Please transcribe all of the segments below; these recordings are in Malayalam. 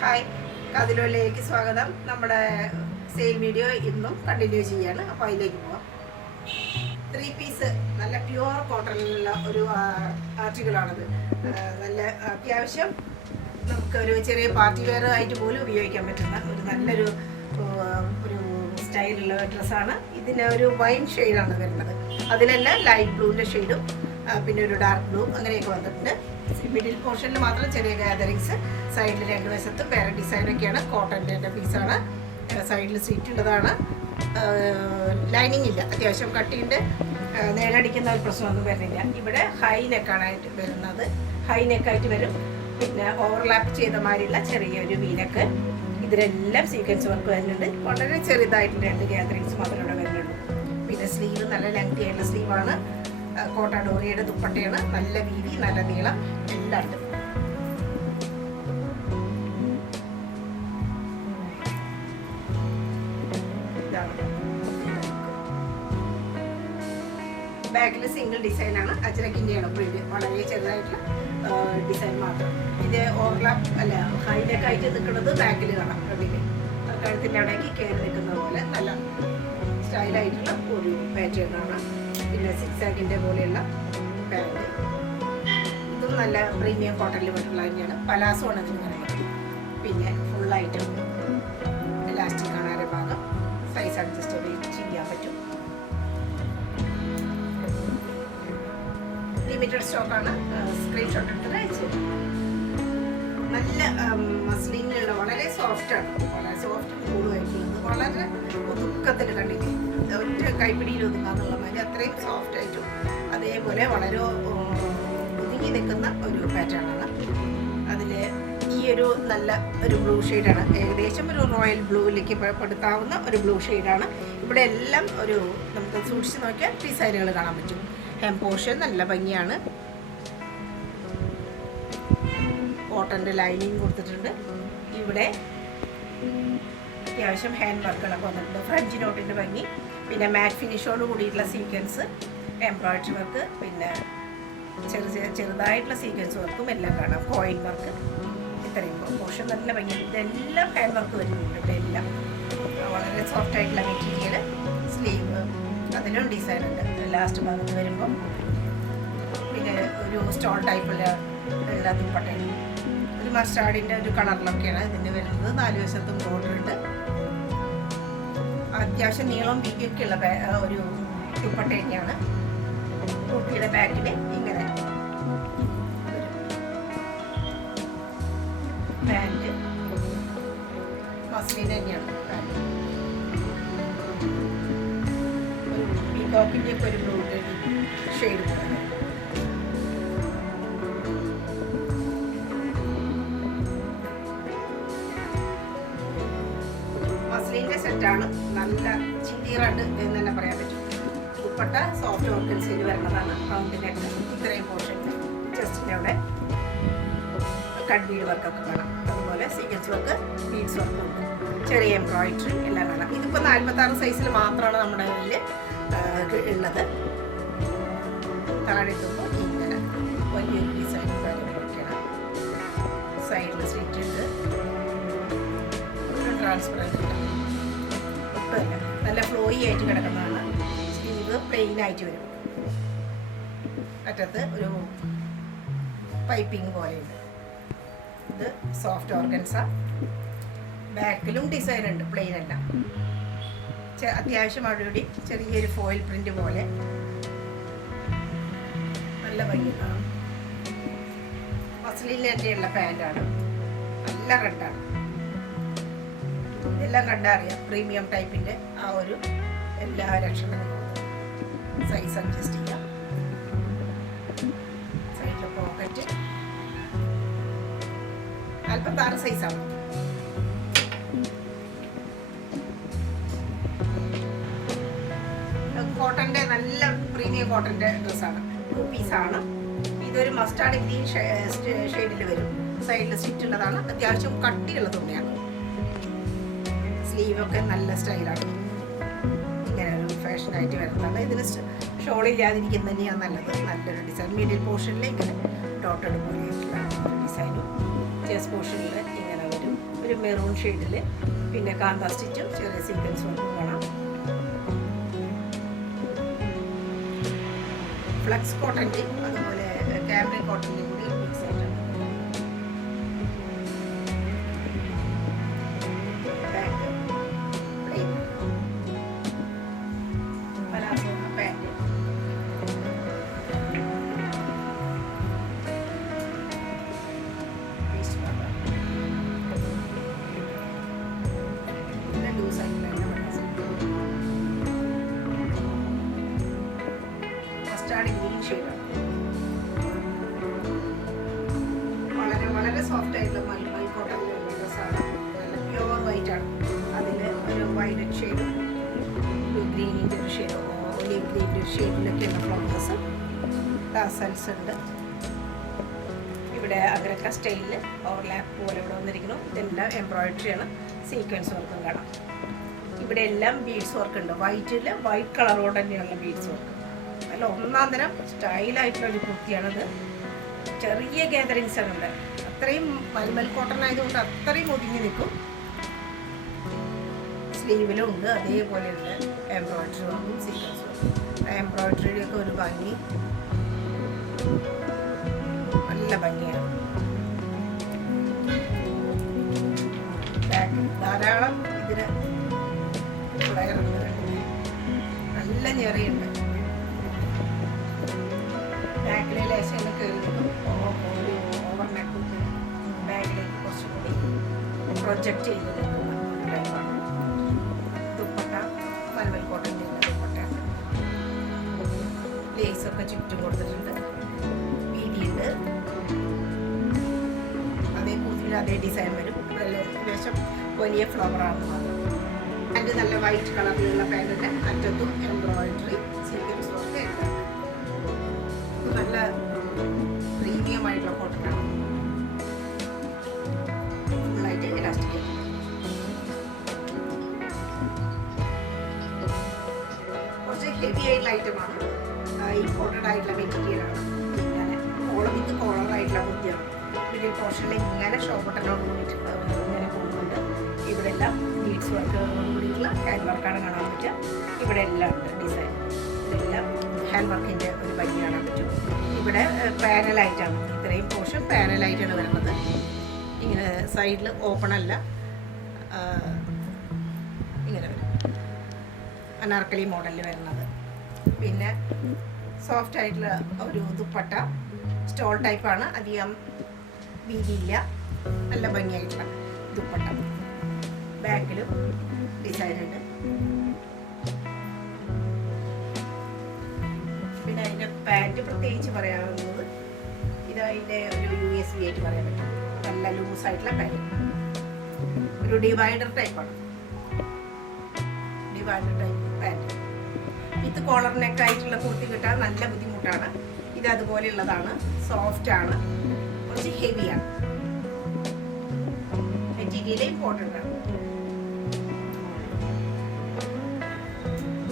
ഹായ്, കാതിലോയിലേക്ക് സ്വാഗതം. നമ്മുടെ സെയിൽ വീഡിയോ ഇന്നും കണ്ടിന്യൂ ചെയ്യാണ്. അപ്പോൾ അതിലേക്ക് പോവാം. 3 പീസ് നല്ല പ്യുവർ കോട്ടണിലുള്ള ഒരു ആർട്ടിക്കിളാണത്. നല്ല അത്യാവശ്യം നമുക്കൊരു ചെറിയ പാർട്ടി വെയർ ആയിട്ട് പോലും ഉപയോഗിക്കാൻ പറ്റുന്ന ഒരു നല്ലൊരു സ്റ്റൈലുള്ള ഡ്രസ്സാണ്. ഇതിന് ഒരു വൈൻ ഷെയ്ഡാണ് വരുന്നത്. അതിലെല്ലാം ലൈറ്റ് ബ്ലൂവിൻ്റെ ഷെയ്ഡും പിന്നെ ഒരു ഡാർക്ക് ബ്ലൂ അങ്ങനെയൊക്കെ വന്നിട്ടുണ്ട്. മിഡിൽ പോർഷനിൽ മാത്രം ചെറിയ ഗാദറിങ്സ്, സൈഡിൽ 2 വശത്തും വേറെ ഡിസൈനൊക്കെയാണ്. കോട്ടൻ്റെ പീസാണ്. സൈഡിൽ സീറ്റ് ഉള്ളതാണ്. ലൈനിങ് ഇല്ല, അത്യാവശ്യം കട്ടിയുണ്ട്. നേരടിക്കുന്ന ഒരു പ്രശ്നമൊന്നും വരുന്നില്ല. ഇവിടെ ഹൈ നെക്കാണായിട്ട് വരുന്നത്. ഹൈ നെക്കായിട്ട് വരും. പിന്നെ ഓവർലാപ്പ് ചെയ്ത മാതിരിയുള്ള ചെറിയൊരു വീനക്ക്. ഇതിലെല്ലാം സീക്വൻസ് വർക്ക് വരുന്നുണ്ട്. വളരെ ചെറുതായിട്ട് 2 ഗാദറിങ്സ് മാത്രമേ ഇവിടെ വരുന്നുള്ളൂ. പിന്നെ സ്ലീവ് നല്ല ലെങ്തി ആയിട്ടുള്ള സ്ലീവാണ്. കോട്ട ഡോറിയുടെ ദുപ്പട്ടയാണ്. നല്ല വീതി, നല്ല നീളം എല്ലാം ഉണ്ട്. ബാക്കിൽ സിംഗിൾ ഡിസൈനാണ്. അജ്രക്കിൻ്റെയാണ് പ്രിന്റ്. വളരെ ചെറുതായിട്ടുള്ള ഡിസൈൻ മാത്രം. ഇത് ഓവർലാപ്പ് അല്ല, ഹൈനെക്ക് ആയിട്ട് നിൽക്കുന്നത് ബാക്കിൽ കാണാം. ഫ്രണ്ടിൽ കഴുത്തിൻ്റെ അവിടേക്ക് കയറി നിൽക്കുന്ന പോലെ നല്ല സ്റ്റൈലായിട്ടുള്ള ഒരു പാറ്റേൺ ആണ്. പിന്നെ സിക്സാഗിൻ്റെ പോലെയുള്ള പാൻറ്. ഇതും നല്ല പ്രീമിയം കോട്ടണിൽ പറ്റുള്ള തന്നെയാണ്. പലാസോ ആണ് ഇതിന് പറയുന്നത്. പിന്നെ ഫുള്ളായിട്ട് ഇലാസ്റ്റിക് ആണ് അര ഭാഗം. സൈസ് അഡ്ജസ്റ്റ് ചെയ്യാൻ പറ്റും. ലിമിറ്റഡ് സ്റ്റോക്കാണ്. സ്ക്രീൻഷോട്ട് എടുത്ത് അയച്ചു. നല്ല മസ്ലിനുള്ള വളരെ സോഫ്റ്റാണ്. വളരെ സോഫ്റ്റ് കൂടുതലായിട്ടുള്ളത്. വളരെ ഒതുക്കത്തിൽ കണ്ടിട്ട് ഒറ്റ കൈപ്പിടിയിൽ ഒതുങ്ങാന്നുള്ള മാതിരി അത്രയും സോഫ്റ്റായിട്ടും അതേപോലെ വളരെ ഒതുങ്ങി നിൽക്കുന്ന ഒരു പാറ്റേണാണ്. അതിൽ ഈ ഒരു നല്ല ഒരു ബ്ലൂ ഷെയ്ഡാണ്. ഏകദേശം ഒരു റോയൽ ബ്ലൂവിലേക്ക് പെടുത്താവുന്ന ഒരു ബ്ലൂ ഷെയ്ഡാണ്. ഇവിടെ എല്ലാം ഒരു നമുക്ക് സൂക്ഷിച്ച് നോക്കിയാൽ ഡിസൈനുകൾ കാണാൻ പറ്റും. ഹെം പോർഷൻ നല്ല ഭംഗിയാണ്. കോട്ടൻ്റെ ലൈനിങ് കൊടുത്തിട്ടുണ്ട്. ഇവിടെ അത്യാവശ്യം ഹാൻഡ് വർക്കുകളൊക്കെ വന്നിട്ടുണ്ട്. ഫ്രഞ്ച് നോട്ടിൻ്റെ ഭംഗി, പിന്നെ മാറ്റ് ഫിനിഷോട് കൂടിയിട്ടുള്ള സീക്വൻസ്, എംബ്രോയിഡറി വർക്ക്, പിന്നെ ചെറുതായിട്ടുള്ള സീക്വൻസ് വർക്കും എല്ലാം കാണാം. കോയിൻ വർക്ക്, ഇത്രയും പോർഷൻ നല്ല ഭംഗി. ഇതെല്ലാം ഹാൻഡ് വർക്ക് വരുന്നുണ്ട്. ഇവിടെ എല്ലാം വളരെ സോഫ്റ്റ് ആയിട്ടുള്ള മെറ്റീരിയൽ. സ്ലീവ് അതിലും ഡിസൈൻ ഉണ്ട്. ലാസ്റ്റ് ഭാഗത്ത് വരുമ്പം പിന്നെ ഒരു സ്റ്റോൺ ടൈപ്പുള്ള ഉള്ള ദുപ്പട്ടയും ഒരു മസ്റ്റാർഡിൻ്റെ ഒരു കളറിലൊക്കെയാണ് ഇതിൻ്റെ വരുന്നത്. 4 വശത്തും ബോർഡർ ഉണ്ട്. അത്യാവശ്യം നീളം വീതിയൊക്കെ ഉള്ള ഒരു ദുപ്പട്ട തന്നെയാണ്. കുട്ടിയുടെ ബാക്കിൽ ഇങ്ങനെ പാൻറ് മസ്ലിൻ തന്നെയാണ്. ഒരു പീകോക്കിൻ്റെ ഒക്കെ ഒരു ബ്ലൂ ഷെയ്ഡ് പോലെ. മസ്ലിൻ്റെ സെറ്റാണ്. നല്ല ചിന്തി റെഡ് എന്ന് തന്നെ പറയാൻ പറ്റും. ദുപ്പട്ട സോഫ്റ്റ് ഓർഗൻസിൽ വരുന്നതാണ്. റൗണ്ടിൻ്റെ ഇത്രയും പോർഷൻ ചെസ്റ്റിൻ്റെ അവിടെ കട്ട് ബീഡ് വർക്കൊക്കെ കാണാം. അതുപോലെ സീക്വൻസ് വർക്ക്, ബീഡ്സ് വർക്കും ഉണ്ട്. ചെറിയ എംബ്രോയിഡറി എല്ലാം കാണാം. ഇതിപ്പോൾ 46 സൈസിൽ മാത്രമാണ് നമ്മുടെ കയ്യിൽ ഉള്ളത്. താഴെത്തുമ്പോൾ ഇങ്ങനെ വലിയൊരു ഡിസൈൻ കാര്യങ്ങളൊക്കെയാണ്. സൈഡിൽ സ്ലിറ്റ് ഉണ്ട്. ഒരു ട്രാൻസ്പെറൻറ്റ് ഇല്ല, ഒട്ടുമല്ല. നല്ല ഫ്ലോയി ആയിട്ട് കിടക്കുന്നതാണ്. സ്ലീവ് പ്ലെയിൻ ആയിട്ട് വരും. അറ്റത്ത് ഒരു പൈപ്പിംഗ് പോലെയുണ്ട്. ഇത് സോഫ്റ്റ് ഓർഗൻസ. ബാക്കിലും ഡിസൈൻ ഉണ്ട്, പ്ലെയിൻ അല്ല. അത്യാവശ്യം അവിടെ ചെറിയൊരു ഫോയിൽ പ്രിന്റ് പോലെ നല്ല ഭംഗിയാണ്. മസ്ലിനിൽ തന്നെയുള്ള പാൻറ്റാണ്. നല്ല റെഡാണ്. ഇതെല്ലാം കണ്ടാൽ അറിയാം പ്രീമിയം ടൈപ്പിൻ്റെ ആ ഒരു എല്ലാ ലക്ഷണങ്ങളും. സൈസ് അഡ്ജസ്റ്റ് ചെയ്യാം. സൈഡിലെ പോക്കറ്റ് 46 സൈസാണ്. കോട്ടൻ്റെ നല്ല പ്രീമിയം കോട്ടൻ്റെ ഡ്രസ്സാണ്. 2 പീസാണ്. ഇതൊരു മസ്റ്റാർഡ് ഗ്രീൻ ഷെയ്ഡിൽ വരും. സൈഡിൽ സ്റ്റിച്ച് ഉള്ളതാണ്. അത്യാവശ്യം കട്ടിയുള്ള തുണിയാണ്. സ്ലീവൊക്കെ നല്ല സ്റ്റൈലാണ്. ഇങ്ങനെ ഒരു ഫാഷനായിട്ട് വരുന്നതാണ്. ഇതിന് ഷോളില്ലാതിരിക്കുന്നത് തന്നെയാണ് നല്ലത്. നല്ലൊരു ഡിസൈൻ. മിഡിൽ പോർഷനിൽ ഇങ്ങനെ ഡോട്ടഡ് പോലെയുള്ള ഡിസൈനും ചെസ്റ്റ് പോർഷനിൽ ഇങ്ങനെ വരും. മെറൂൺ ഷെയ്ഡിൽ, പിന്നെ കാന്ത സ്റ്റിച്ചും ചെറിയ സീക്വൻസ് വർക്കും കാണാം. ഫ്ലക്സ് കോട്ടൻ്റെ അതുപോലെ ക്യാമ്രിക് കോട്ടൻ്റെ കൂടി മിക്സ് ആയിട്ടാണ്. വളരെ സോഫ്റ്റ് ആയിട്ടുള്ള മൽമൽ കോട്ടണിലുള്ള ഡ്രസ്സാണ്. നല്ല പ്യുവർ വൈറ്റ് ആണ്. അതിൽ ഒരു വയലറ്റ് ഷെയ്ഡും ഒരു ഗ്രീനിൻ്റെ ഒരു ഷെയ്ഡോ ഒലീവ് ഗ്രീനിൻ്റെ ഒരു ഷെയ്ഡിലൊക്കെയുള്ള ഫ്ലവേഴ്സ് ടാസൽസ് ഉണ്ട്. ഇവിടെ അഗ്രക്ക സ്റ്റൈലിൽ ഓവർലാപ്പ് പോലെ ഇവിടെ വന്നിരിക്കുന്നു. ഇതെല്ലാം എംബ്രോയിഡറിയാണ്, സീക്വൻസ് വർക്കും കാണാം. ഇവിടെ എല്ലാം ബീഡ്സ് വർക്ക് ഉണ്ട്. വൈറ്റിൽ വൈറ്റ് കളറോട് തന്നെയുള്ള ബീഡ്സ് വർക്ക്. നല്ല ഒന്നാം തരം സ്റ്റൈലായിട്ടുള്ളൊരു കുർത്തിയാണിത്. ചെറിയ ഗാദറിങ്സ് ആണ് ഇവിടെ. അത്രയും മൽമൽ കോട്ടൺ ആയതുകൊണ്ട് അത്രയും ഒതുങ്ങി നിൽക്കും. സ്ലീവിലും ഉണ്ട് അതേപോലെയുള്ള എംബ്രോയിഡറി വർക്കും സീക്വൻസ് വർക്കും. ആ എംബ്രോയിഡറിയൊക്കെ ഒരു ഭംഗി, നല്ല ഭംഗിയാണ്. ധാരാളം ഇതിന് ഫ്ലയറുണ്ട്, നല്ല ഞെറിയുണ്ട്. ബാക്കിലെ ലേശം കയറി നിൽക്കും. ഒരു ഓവർനെക്കും ബാഗിലേക്ക് കുറച്ചുകൂടി പ്രൊജക്റ്റ് ചെയ്ത് നിൽക്കുന്ന ടൈപ്പാണ്. ദുപ്പട്ട മൽമൽ കോട്ടൻ്റെ ദുപ്പട്ടയാണ്. ലേസൊക്കെ ചുറ്റും കൊടുത്തിട്ടുണ്ട്. വീതിയുണ്ട്. അതേ കൂട്ടിൽ അതേ ഡിസൈൻ വരും. ഏകദേശം വലിയ ഫ്ലവറാണ് അത്. അതിൻ്റെ നല്ല വൈറ്റ് കളറിലുള്ള പാൻറ്റിൻ്റെ അറ്റത്തും എംബ്രോയിഡറി സീക്വൻസ് ഒക്കെ നല്ല പ്രീമിയം ആയിട്ടുള്ള കോട്ടനാണ്. ഫുള്ളായിട്ട് ഇലാസ്റ്റിക്. കുറച്ച് ഹെവി ആയിട്ടുള്ള ഐറ്റമാണ്. ഇമ്പോർട്ടഡ് ആയിട്ടുള്ള മെറ്റീരിയലാണ്. ഇങ്ങനെ കോളർ വിത്ത് കോളറായിട്ടുള്ള കുർത്തിയാണ്. മിഡിൽ പോർഷനിൽ ഇങ്ങനെ ഷോബട്ടനോട് കൂടിയിട്ടുള്ള ഇങ്ങനെ പോകുന്നുണ്ട്. ഇവിടെ എല്ലാം ബീഡ്സ് വർക്കോട് കൂടിയിട്ടുള്ള ഹാൻഡ് വർക്കാണ് കാണാൻ പറ്റുക. ഇവിടെ എല്ലാം ഉണ്ട് ഡിസൈൻ. ഇതെല്ലാം ഹാൻഡ് വർക്കിൻ്റെ ഒരു ഭംഗി കാണാൻ പറ്റും. ഇവിടെ പാനലായിട്ടാണ്, ഇത്രയും പോർഷൻ പാനലായിട്ടാണ് വരുന്നത്. ഇങ്ങനെ സൈഡിൽ ഓപ്പൺ അല്ല, ഇങ്ങനെ വരും. അനാർക്കലി മോഡലിൽ വരുന്നത്. പിന്നെ സോഫ്റ്റ് ആയിട്ടുള്ള ഒരു ദുപ്പട്ട, സ്റ്റോൾ ടൈപ്പാണ്, അധികം വീതിയില്ല, നല്ല ഭംഗിയായിട്ടുള്ള ദുപ്പട്ട. ബാക്കിലും ഡിസൈനുണ്ട്. പിന്നെ അതിൻ്റെ പാൻറ്റ് പ്രത്യേകിച്ച് പറയാവുന്നത് ഇത് അതിൻ്റെ ഒരു USB ആയിട്ട് പറയാൻ പറ്റും. നല്ല ലൂസായിട്ടുള്ള പാൻറ്റ്, ഒരു ഡിവൈഡർ ടൈപ്പാണ്. ഡിവൈഡർ ടൈപ്പ് പാൻറ്റ് വിത്ത് കോളർ നെക്ക് ആയിട്ടുള്ള കുർത്തി കിട്ടാൻ നല്ല ബുദ്ധിമുട്ടാണ്. ഇത് അതുപോലെയുള്ളതാണ്, സോഫ്റ്റ് ആണ്, കുറച്ച് ഹെവിയാണ്. മെറ്റീരിയൽ ഇമ്പോർട്ടൻ്റ് ആണ്.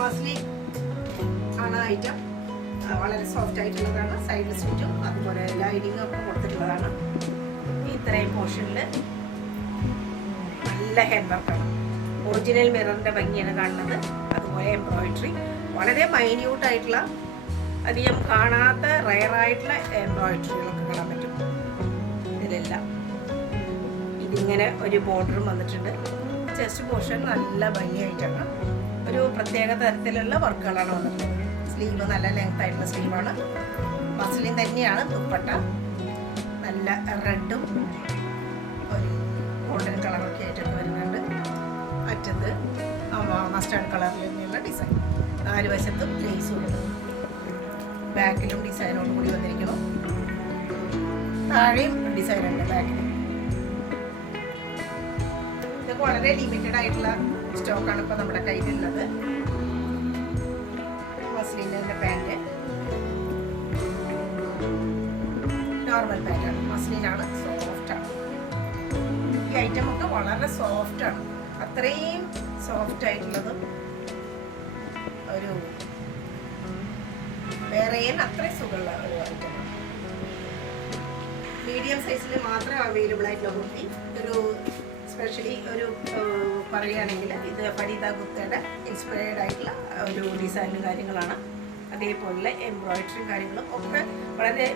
മസ്ലിൻ ആണ് ഐറ്റം. വളരെ സോഫ്റ്റ് ആയിട്ടുള്ളതാണ്. സൈഡ് സ്റ്റിച്ചും അതുപോലെ ലൈനിങ്ങും ഒക്കെ കൊടുത്തിട്ടുള്ളതാണ്. ഇത്രയും പോർഷനിൽ നല്ല ഹാൻഡ് വർക്കാണ്. ഒറിജിനൽ മിററിൻ്റെ ഭംഗിയാണ് കാണുന്നത്. അതുപോലെ എംബ്രോയിഡറി വളരെ മൈന്യൂട്ടായിട്ടുള്ള, അധികം കാണാത്ത റയറായിട്ടുള്ള എംബ്രോയിഡറികളൊക്കെ കാണാൻ പറ്റും ഇതിലെല്ലാം. ഇതിങ്ങനെ ഒരു ബോർഡറും വന്നിട്ടുണ്ട്. ചെസ്റ്റ് പോർഷൻ നല്ല ഭംഗിയായിട്ടാണ്. ഒരു പ്രത്യേക തരത്തിലുള്ള വർക്കുകളാണ് വന്നിട്ടുള്ളത്. സ്ലീവ് നല്ല ലെങ്ത് ആയിട്ടുള്ള സ്ലീവാണ്. മസ്ലിൻ തന്നെയാണ്. ദുപ്പട്ട നല്ല റെഡും ഒരു ഗോൾഡൻ കളറൊക്കെ ആയിട്ടൊക്കെ വരുന്നുണ്ട്. അറ്റത്ത് മസ്റ്റാർഡ് കളറിൽ തന്നെയുള്ള ഡിസൈൻ. 4 വശത്തും ലേസ് കൊടുക്കും. ബാക്കിലും ഡിസൈനോട് കൂടി വന്നിരിക്കണം. താഴെയും ഡിസൈൻ ഉണ്ട് ബാക്കിൽ. ഇതൊക്കെ വളരെ ലിമിറ്റഡ് ആയിട്ടുള്ള സ്റ്റോക്കാണ് ഇപ്പോൾ നമ്മുടെ കയ്യിലുള്ളത്. മസ്ലിൻ്റെ പാൻറ്റ് നോർമൽ പാൻറ്റാണ്. മസ്ലിനാണ്, സോഫ്റ്റാണ്. ഈ ഐറ്റം ഒക്കെ വളരെ സോഫ്റ്റാണ്. അത്രയും സോഫ്റ്റ് ആയിട്ടുള്ളതും ഒരു വേറെ അത്രയും സുഖമുള്ള ഒരു ഐറ്റമാണ്. മീഡിയം സൈസിൽ മാത്രം അവൈലബിൾ ആയിട്ടുള്ള കുർത്തി. ഒരു സ്പെഷ്യൽ പറയുകയാണെങ്കിൽ ഇത് ഫരീദ ഗുപ്തയുടെ ഇൻസ്പയർഡ് ആയിട്ടുള്ള ഒരു ഡിസൈനും കാര്യങ്ങളാണ്. അതേപോലെ എംബ്രോയിഡറിയും കാര്യങ്ങളും ഒക്കെ വളരെ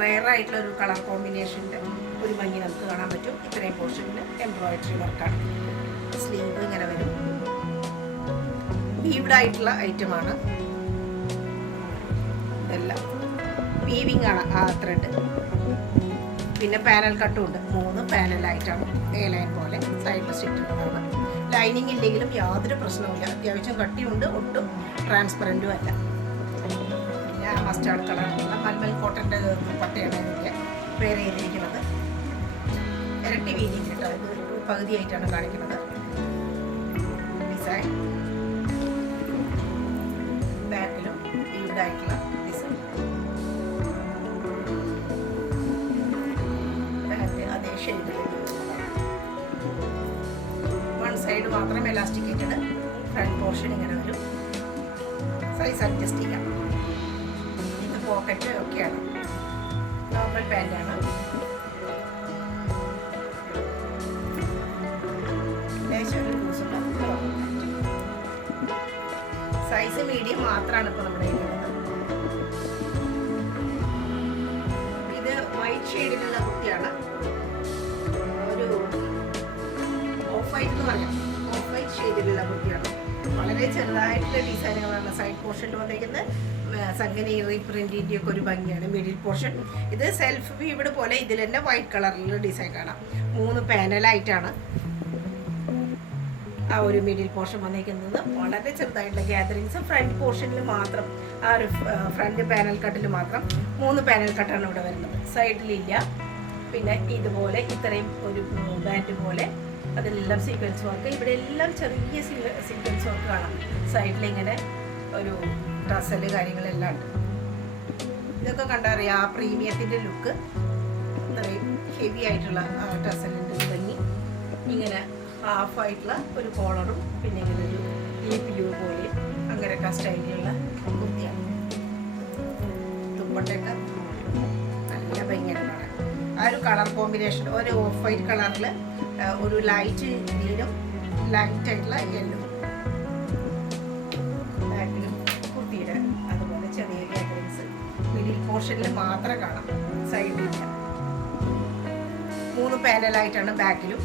റെയറായിട്ടുള്ള ഒരു കളർ കോമ്പിനേഷൻ്റെ ഒരു ഭംഗി നമുക്ക് കാണാൻ പറ്റും. ഇത്രയും പോർഷനിൽ എംബ്രോയിഡറി വർക്കാണ്. സ്ലീവ് ഇങ്ങനെ വരും. വീവ്ഡ് ആയിട്ടുള്ള ഐറ്റമാണ് ഇതെല്ലാം. വീവിങ് ആണ് ആ ത്രെഡ്. പിന്നെ പാനൽ കട്ടും ഉണ്ട്. 3 പാനലായിട്ടാണ് എ ലൈൻ പോലെ സൈഡിൽ സ്റ്റിച്ചിട്ടുള്ളതാണ്. ലൈനിങ് ഇല്ലെങ്കിലും യാതൊരു പ്രശ്നവുമില്ല. അത്യാവശ്യം കട്ടിയുണ്ട്, ഒട്ടും ട്രാൻസ്പെറൻറ്റും അല്ല. പിന്നെ മസ്റ്റാർഡ് കളറുള്ള മൽമൽ കോട്ടൻ്റെ പട്ടയാണ് ഇതിൻ്റെ വെയർ ചെയ്തിരിക്കുന്നത്. ഇരട്ടി വീതി കേട്ടോ, ഇത് പകുതിയായിട്ടാണ് കാണിക്കുന്നത്. ഡിസൈൻ ബാക്കിലും വീവ്ഡായിട്ടുള്ള ഡിസൈൻ. അതേ ഷെയ്ഡിൽ വൺ സൈഡ് മാത്രം എലാസ്റ്റിക്കേറ്റഡ്. ഫ്രണ്ട് പോർഷൻ ഇങ്ങനെ വരും. സൈസ് അഡ്ജസ്റ്റ് ചെയ്യാം. ഇത് പോക്കറ്റ് ഒക്കെയാണ്. നോർമൽ പാൻറ്റാണ്. സൈസ് മീഡിയം മാത്രമാണ് ഇപ്പോൾ നമ്മുടെ കയ്യിലുള്ളത്. ഇത് വൈറ്റ് ഷെയ്ഡിലുള്ള കുട്ടിയാണ്. ഒരു ഓഫ് വൈറ്റ് എന്ന് പറയാം. ഓഫ് വൈറ്റ് ഷെയ്ഡിലുള്ള കുട്ടിയാണ്. വളരെ ചെറുതായിട്ടുള്ള ഡിസൈനുകളാണ് സൈഡ് പോർഷനിൽ വന്നിരിക്കുന്നത്. സംഗതി റീപ്രിന്റിൻ്റെ ഒക്കെ ഒരു ഭംഗിയാണ്. മിഡിൽ പോർഷൻ ഇത് സെൽഫ് വീവ്ഡ് പോലെ ഇതിൽ തന്നെ വൈറ്റ് കളറിലുള്ള ഡിസൈൻ കാണാം. 3 പാനലായിട്ടാണ് ആ ഒരു മിഡിൽ പോർഷൻ വന്നിരിക്കുന്നത്. വളരെ ചെറുതായിട്ടുള്ള ഗ്യാതറിങ്സ്. ഫ്രണ്ട് പോർഷനിൽ മാത്രം ആ ഒരു ഫ്രണ്ട് പാനൽ കട്ടിൽ മാത്രം 3 പാനൽ കട്ടാണ് ഇവിടെ വരുന്നത്. സൈഡിലില്ല. പിന്നെ ഇതുപോലെ ഇത്രയും ഒരു ബാൻഡ് പോലെ അതിലെല്ലാം സീക്വൻസ് വർക്ക്. ഇവിടെ എല്ലാം ചെറിയ സീക്വൻസ് വർക്ക് കാണാം. സൈഡിൽ ഇങ്ങനെ ഒരു ഡ്രസ്സല് കാര്യങ്ങളെല്ലാം ഉണ്ട്. ഇതൊക്കെ കണ്ടറിയാം ആ പ്രീമിയത്തിൻ്റെ ലുക്ക്. ഇത്രയും ഹെവി ആയിട്ടുള്ള ഡ്രസ്സലിൻ്റെ ഭംഗി. ഇങ്ങനെ ഹാഫായിട്ടുള്ള ഒരു കോളറും പിന്നെ ഇങ്ങനെ ഒരു ലീപ് പോലെ അങ്ങനെയൊക്കെ സ്റ്റൈലിലുള്ള കുർത്തിയാണ്. തുമ്പട്ടൊക്കെ നല്ല ഭംഗിയാണ് കാണാൻ. ആ ഒരു കളർ കോമ്പിനേഷൻ ഒരു ഓഫ് വൈറ്റ് കളറിൽ ഒരു ലൈറ്റ് ഗ്രീനും ലൈറ്റായിട്ടുള്ള യെല്ലോ. ബാക്കിലും കുർത്തിയുടെ അതുപോലെ ചെറിയ ഗ്യാതറിങ്സ് മിഡിൽ പോർഷനിൽ മാത്രം കാണാം. സൈഡിലില്ല. 3 പാനലായിട്ടാണ് ബാക്കിലും.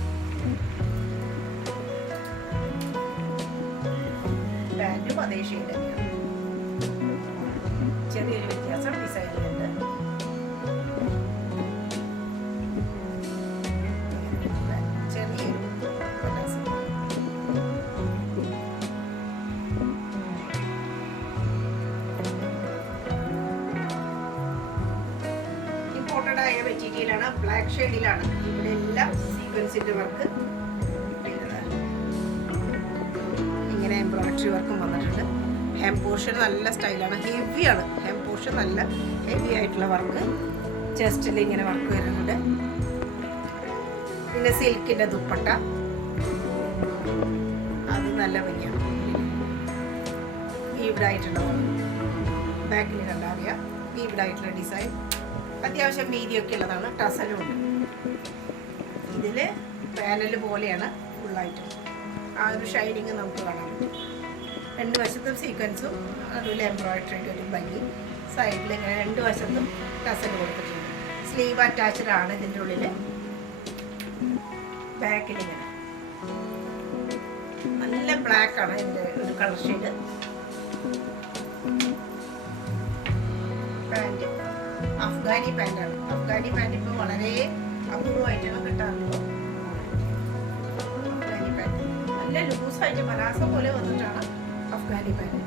പാൻറ്റും അതേ ഷെയ്ഡ് തന്നെയാണ്. ചെറിയൊരു വ്യത്യാസം ഡിസൈനിലുണ്ട്. ചെറിയൊരു വ്യത്യാസം. ഇമ്പോർട്ടഡ് ആയ മെറ്റീരിയലാണ്. ബ്ലാക്ക് ഷെയ്ഡിലാണ്. ഇവിടെ എല്ലാം സീക്വൻസിന്റെ വർക്ക്. ഇങ്ങനെ എംബ്രോയിഡറി വർക്കും വന്നിട്ടുണ്ട്. ഹെം പോർഷൻ നല്ല സ്റ്റൈലാണ്. ഹെവിയാണ്. ഹെം പോർഷൻ നല്ല ഹെവി ആയിട്ടുള്ള വർക്ക്. ചെസ്റ്റിൽ ഇങ്ങനെ വർക്ക് വരുന്നുണ്ട്. പിന്നെ സിൽക്കിൻ്റെ ദുപ്പട്ട അത് നല്ല ഭംഗിയാണ്. വീവ്ഡായിട്ടുള്ള ബാക്കിൽ കണ്ടാൽ അറിയാം. വീവ്ഡായിട്ടുള്ള ഡിസൈൻ. അത്യാവശ്യം വീതിയൊക്കെ ഉള്ളതാണ്. ടസലും ഉണ്ട്. ഇതിൽ പാനൽ പോലെയാണ് ഫുള്ളായിട്ട്. ആ ഒരു ഷൈനിങ് നമുക്ക് കാണാൻ പറ്റും. 2 വശത്തും സീക്വൻസും അതുപോലെ എംബ്രോയിഡറിയുടെ ഒരു ഭംഗി. സൈഡിൽ ഇങ്ങനെ 2 വശത്തും ടസൽ കൊടുത്തിട്ടുണ്ട്. സ്ലീവ് അറ്റാച്ച്ഡ് ആണ് ഇതിൻ്റെ ഉള്ളിൽ. ബാക്കിലിങ്ങനെ നല്ല ബ്ലാക്കാണ് ഇതിൻ്റെ ഒരു കളർ ഷെയ്ഡ്. പാൻറ്റ് അഫ്ഗാനി പാൻറ്റാണ്. അഫ്ഗാനി പാൻറ്റ് ഇപ്പോൾ വളരെ അപൂർവമായിട്ടാണ് കിട്ടാറുള്ളൂ. അഫ്ഗാനി പാൻറ്റ് നല്ല ലൂസായിട്ട് പലാസ പോലെ വന്നിട്ടാണ് അഫ്ഗാനി പാൻറ്റ്.